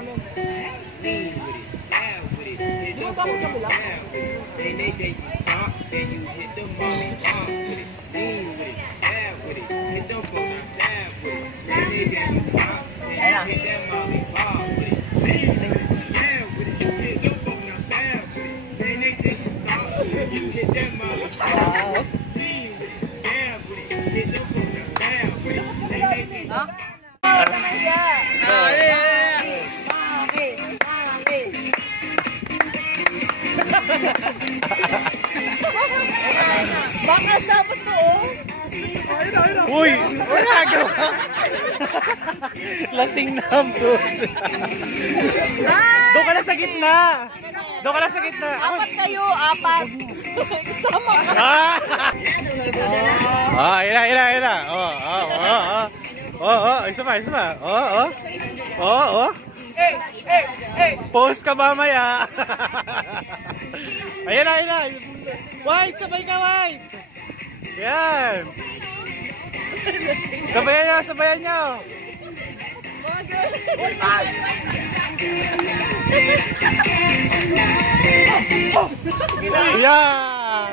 namin. Di ba bakit kami lang? Baka dapat to, oh. Uy! Wala ka! Lasing na bro. Doon ka na sa gitna! Doon ka na sa gitna! Apat kayo, apat. Sama ka. Yun na. Isa pa. Post ka mamaya. Ayun na. White, sabay ka, White. Yan. Sabayan nyo. Yeah.